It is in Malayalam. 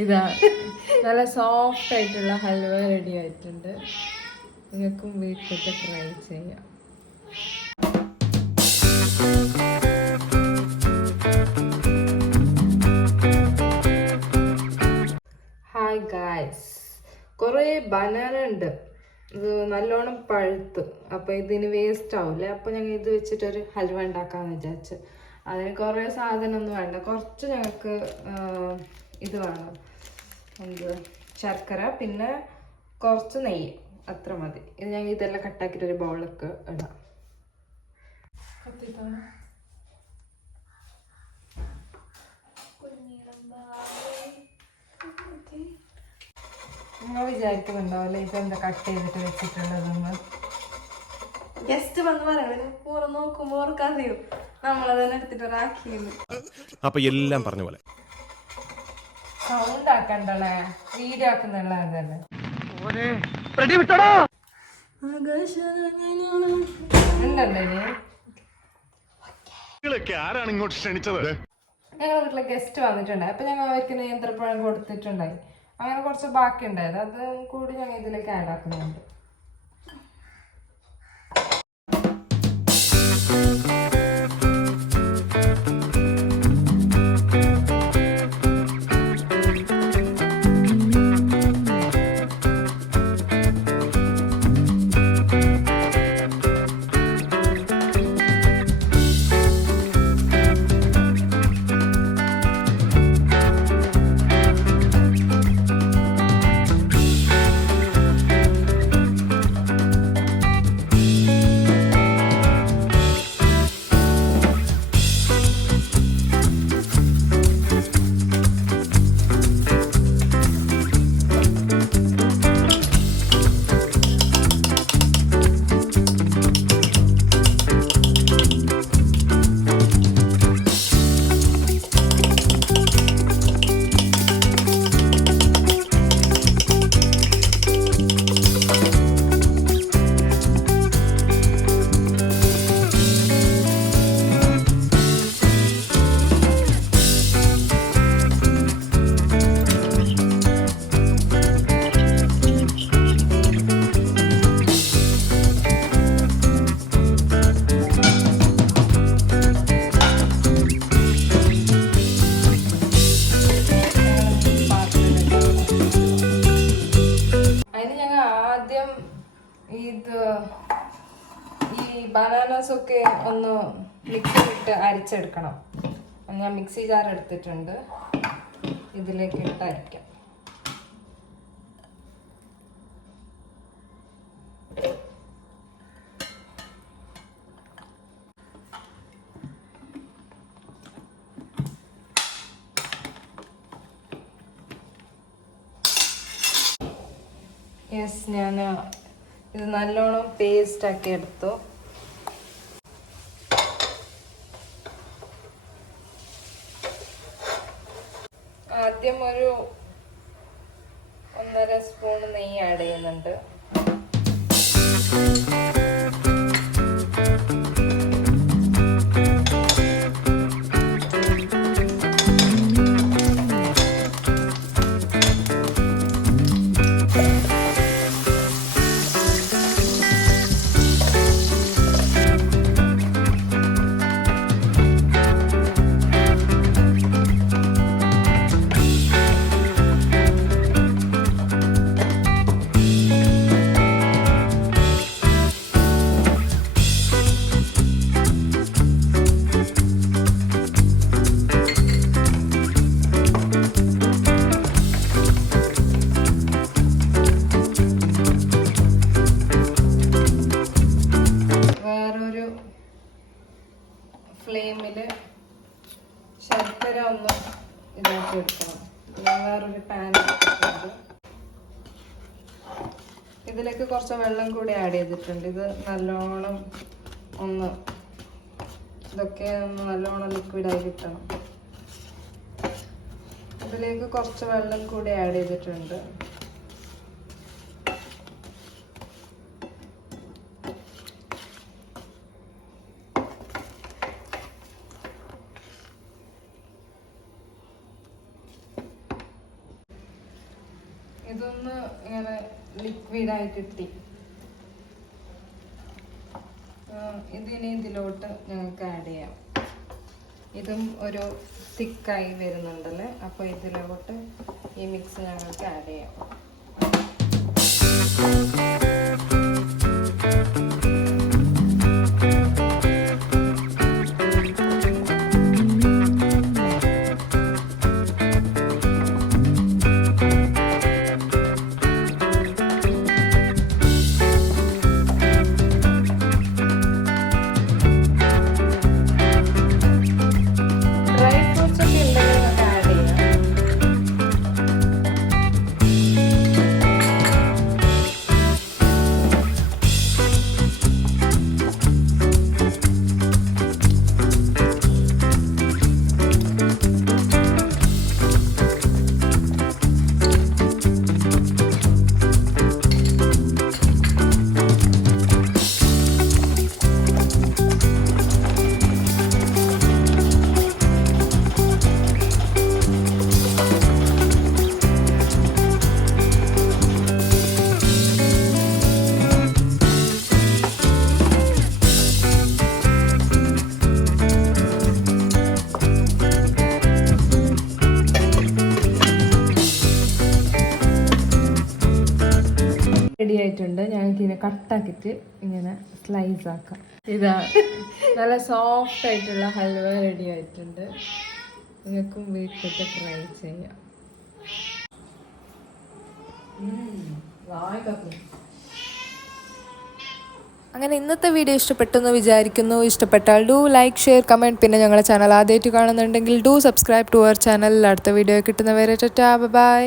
ഇതാ നല്ല സോഫ്റ്റ് ആയിട്ടുള്ള ഹൽവ റെഡി ആയിട്ടുണ്ട്. നിങ്ങൾക്കും വീട്ടിലൊക്കെ ട്രൈ ചെയ്യാം. ഹായ് ഗായ്സ്, കുറേ ബനാന ഉണ്ട്. ഇത് നല്ലോണം പഴുത്ത്, അപ്പോൾ ഇതിന് വേസ്റ്റ് ആവില്ല. അപ്പോൾ ഞങ്ങൾ ഇത് വെച്ചിട്ടൊരു ഹൽവ ഉണ്ടാക്കാമെന്ന് വിചാരിച്ചു. അതിന് കുറേ സാധനമൊന്നും വേണ്ട. കുറച്ച് ഞങ്ങൾക്ക് ഇത് വേണം, ശർക്കര, പിന്നെ കുറച്ച് നെയ്യ്, അത്ര മതി. ഇത് ഞങ്ങൾ ഇതെല്ലാം കട്ടാക്കിയിട്ട് ഒരു ബൗളൊക്കെ ഇടാം. നിങ്ങൾ വിചാരിക്കുന്നുണ്ടാവല്ലേ ഇതെന്താ കട്ട് ചെയ്തിട്ട് വെച്ചിട്ടുള്ളതെന്ന്. ഗസ്റ്റ് വന്ന് പറയുന്നത് പൂറ നോക്കുമ്പോ ഓർക്കാതെയോ നമ്മളതന്നെ എടുത്തിട്ട് ഒരാക്കിയത്. അപ്പൊ എല്ലാം പറഞ്ഞ പോലെ സൗണ്ട് ആക്കണ്ടല്ലേ, വീഡിയോ ആക്കുന്നുള്ള അതല്ലേ. ആരാണ് ഇങ്ങോട്ട് ക്ഷണിച്ചത്? ഞങ്ങളുടെ വീട്ടിലെ ഗസ്റ്റ് വന്നിട്ടുണ്ടായി. അപ്പൊ ഞങ്ങൾ അവർക്ക് നേന്ത്രപ്പഴം കൊടുത്തിട്ടുണ്ടായി. അങ്ങനെ കുറച്ച് ബാക്കി ഉണ്ടായത്, അത് കൂടി ഞങ്ങൾ ഇതിലേക്ക് ആഡ് ആക്കുന്നുണ്ട്. ഈ ബനാനാസ് ഒക്കെ ഒന്ന് മിക്സിയിലിട്ട് അരിച്ചെടുക്കണം. ഞാൻ മിക്സി ജാർ എടുത്തിട്ടുണ്ട്, ഇതിലേക്ക് ഇട്ട് അരിക്കാം. യെസ്, ഞാൻ ഇത് നല്ലോണം പേസ്റ്റ് ആക്കി എടുത്തു. ആദ്യം ഒരു 1.5 സ്പൂൺ നെയ്യ് ആഡ് ചെയ്യുന്നുണ്ട്. ഫ്ലെയിമില് ശർക്കര ഒന്ന് ഇതാക്കി എടുക്കണം. ഞാൻ വേറൊരു പാൻ എടുത്തിട്ടുണ്ട്. ഇതിലേക്ക് കുറച്ച് വെള്ളം കൂടി ആഡ് ചെയ്തിട്ടുണ്ട്. ഇത് നല്ലോണം ഒന്ന് ഇതൊക്കെ ഒന്ന് നല്ലോണം ലിക്വിഡായി കിട്ടണം. ഇതിലേക്ക് കുറച്ച് വെള്ളം കൂടി ആഡ് ചെയ്തിട്ടുണ്ട്. ഇതൊന്ന് ഇങ്ങനെ ലിക്വിഡായി കിട്ടി. ഇതിനി ഇതിലോട്ട് ഞങ്ങൾക്ക് ആഡ് ചെയ്യാം. ഇതും ഒരു തിക്കായി വരുന്നുണ്ടല്ലേ, അപ്പോൾ ഇതിലോട്ട് ഈ മിക്സ് ഞങ്ങൾക്ക് ആഡ് ചെയ്യാം. റെഡി ആയിട്ടുണ്ട്. ഞങ്ങൾക്ക് ഇതിനെ കട്ടാക്കിയിട്ട് ഇങ്ങനെ സ്ലൈസ് ആക്കാം. ഇതാ നല്ല സോഫ്റ്റ് ആയിട്ടുള്ള ഹൽവ റെഡി ആയിട്ടുണ്ട്. നിങ്ങൾക്കും വീട്ടിലൊക്കെ ട്രൈ ചെയ്യാം. അങ്ങനെ ഇന്നത്തെ വീഡിയോ ഇഷ്ടപ്പെട്ടെന്ന് വിചാരിക്കുന്നു. ഇഷ്ടപ്പെട്ടാൽ ഡു ലൈക്ക്, ഷെയർ, കമൻറ്റ്. പിന്നെ ഞങ്ങളുടെ ചാനൽ ആദ്യമായിട്ട് കാണുന്നുണ്ടെങ്കിൽ do subscribe to our channel. അടുത്ത വീഡിയോ കിട്ടുന്നവരെ ടാറ്റാ, ബൈ.